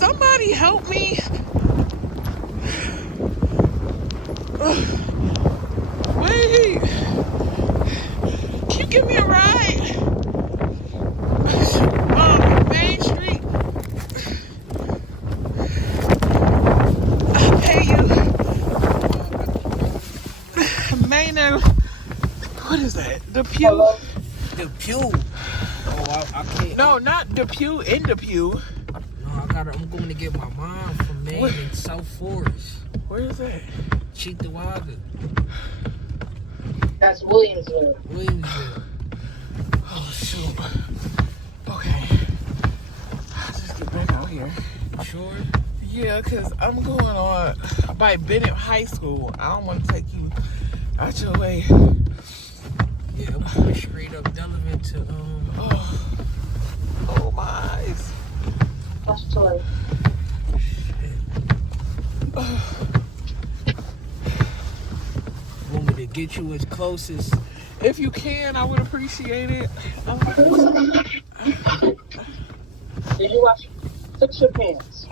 somebody help me? Wait. Can you give me a ride? Main Street. I'll pay you. Maynard. What is that? The Pew? Hello? The Pew. Oh, I can't. No, not the Pew, in the Pew. No, I'm going to get my mom from Maine in South Forest. Where is that? Cheektowaga. That's Williamsville. Williamsville. Oh, shoot. Okay. I'll just get back out here. Sure? Yeah, because I'm going on by Bennett High School. I don't want to take you out your way. Yeah, I'm going straight up Delavan to, Oh, my eyes. That's Toy. Want me to get you as close as... If you can, I would appreciate it. Did you wash? Fix your pants.